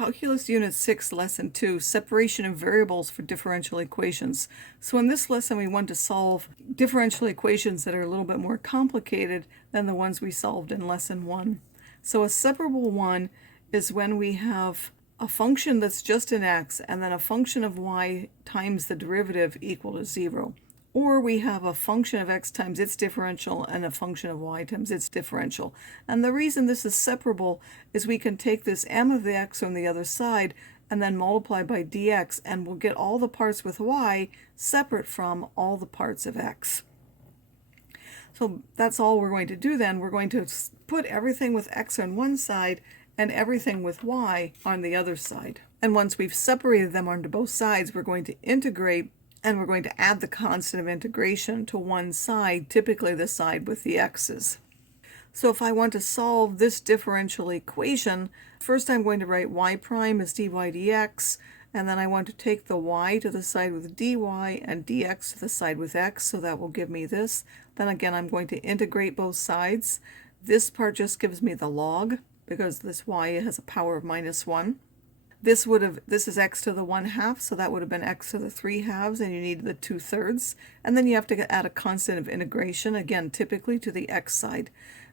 Calculus Unit 6, Lesson 2, Separation of Variables for Differential Equations. So in this lesson we want to solve differential equations that are a little bit more complicated than the ones we solved in Lesson 1. So a separable one is when we have a function that's just an x and then a function of y times the derivative equal to 0. Or we have a function of x times its differential and a function of y times its differential. And the reason this is separable is we can take this m of the x on the other side and then multiply by dx, and we'll get all the parts with y separate from all the parts of x. So that's all we're going to do then. We're going to put everything with x on one side and everything with y on the other side. And once we've separated them onto both sides, we're going to integrate, and we're going to add the constant of integration to one side, typically the side with the x's. So if I want to solve this differential equation, first I'm going to write y prime as dy dx, and then I want to take the y to the side with dy and dx to the side with x, so that will give me this. Then again, I'm going to integrate both sides. This part just gives me the log, because this y has a power of -1. This is x to the 1/2, so that would have been x to the 3/2, and you need the 2/3. And then you have to add a constant of integration, again, typically to the x side.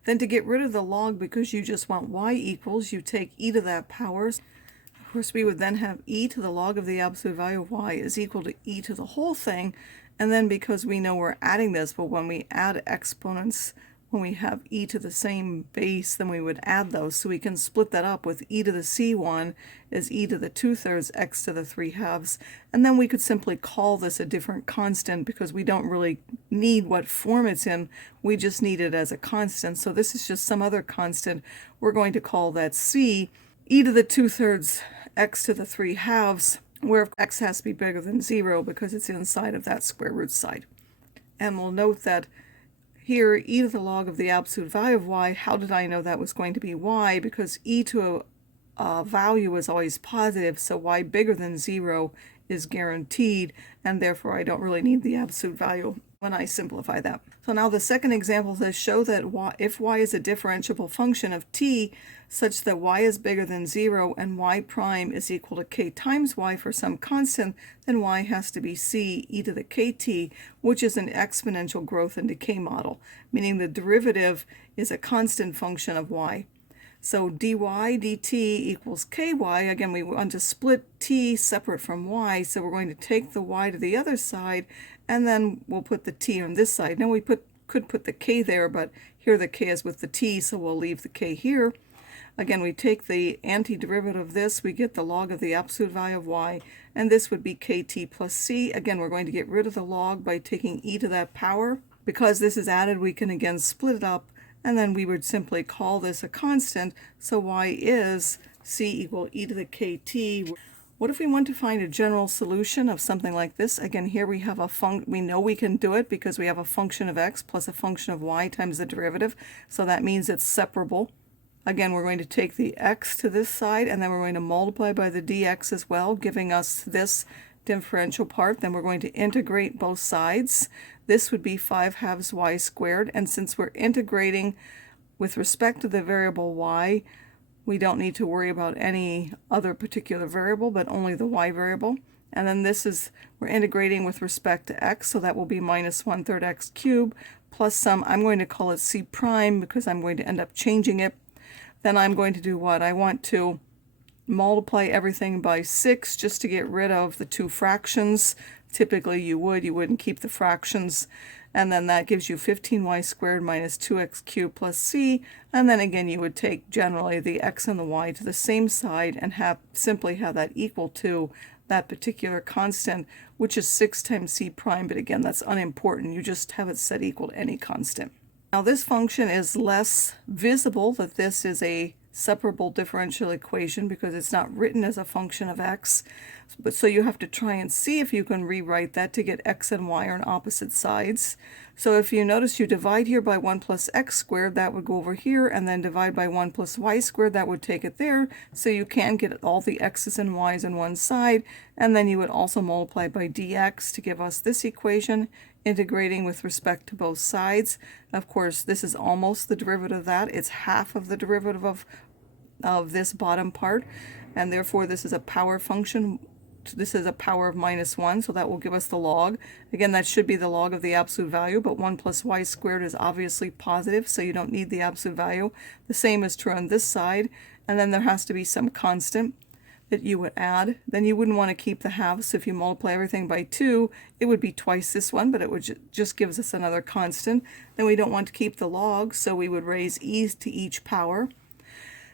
Then to get rid of the log, because you just want y equals, you take e to that power. Of course, we would then have e to the log of the absolute value of y is equal to e to the whole thing. And then because we know we're adding this, but when we add exponents, when we have e to the same base, then we would add those. So we can split that up with e to the c1 is e to the 2/3 x to the 3/2. And then we could simply call this a different constant, because we don't really need what form it's in. We just need it as a constant. So this is just some other constant. We're going to call that c, e to the 2/3 x to the 3/2, where x has to be bigger than 0 because it's inside of that square root side. And we'll note that here, e to the log of the absolute value of y, how did I know that was going to be y? Because e to a value is always positive, so y bigger than 0 is guaranteed, and therefore I don't really need the absolute value when I simplify that. So now the second example says show that if y is a differentiable function of t such that y is bigger than 0 and y prime is equal to k times y for some constant, then y has to be c e to the kt, which is an exponential growth and decay model, meaning the derivative is a constant function of y. So dy dt equals ky. Again, we want to split t separate from y, so we're going to take the y to the other side, and then we'll put the t on this side. Now we could put the k there, but here the k is with the t, so we'll leave the k here. Again, we take the antiderivative of this, we get the log of the absolute value of y, and this would be kt plus c. Again, we're going to get rid of the log by taking e to that power. Because this is added, we can again split it up, and then we would simply call this a constant, so y is c equal e to the kt. What if we want to find a general solution of something like this? Again, here we have we know we can do it because we have a function of x plus a function of y times the derivative, so that means it's separable. Again, we're going to take the x to this side, and then we're going to multiply by the dx as well, giving us this differential part. Then we're going to integrate both sides. This would be 5/2 y squared, and since we're integrating with respect to the variable y, we don't need to worry about any other particular variable, but only the y variable. And then we're integrating with respect to x, so that will be -1/3 x cubed plus some, I'm going to call it c prime because I'm going to end up changing it. Then I'm going to do what? I want to multiply everything by 6 just to get rid of the two fractions. Typically you wouldn't keep the fractions. And then that gives you 15y squared minus 2x cubed plus c. And then again, you would take generally the x and the y to the same side and simply have that equal to that particular constant, which is 6 times c prime. But again, that's unimportant. You just have it set equal to any constant. Now this function is less visible that this is a separable differential equation because it's not written as a function of x, but so you have to try and see if you can rewrite that to get x and y on opposite sides. So if you notice, you divide here by 1 plus x squared, that would go over here, and then divide by 1 plus y squared, that would take it there. So you can get all the x's and y's on one side, and then you would also multiply by dx to give us this equation, integrating with respect to both sides. Of course, this is almost the derivative of that. It's half of the derivative of this bottom part. and therefore this is a power function. This is a power of -1, so that will give us the log. Again, that should be the log of the absolute value, but 1 plus y squared is obviously positive, so you don't need the absolute value. The same is true on this side, and then there has to be some constant that you would add. Then you wouldn't want to keep the halves, so if you multiply everything by 2, it would be twice this one, but it would just gives us another constant. Then we don't want to keep the log, so we would raise e to each power.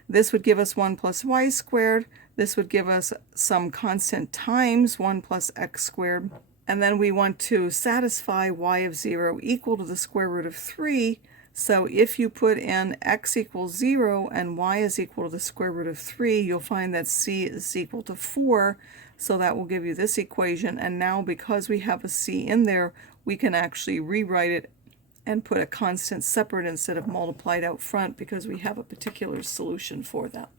This would give us 1 plus y squared. This would give us some constant times 1 plus x squared. And then we want to satisfy y of 0 equal to the square root of 3. So if you put in x equals 0 and y is equal to the square root of 3, you'll find that c is equal to 4. So that will give you this equation. And now because we have a c in there, we can actually rewrite it and put a constant separate instead of multiplied out front because we have a particular solution for that.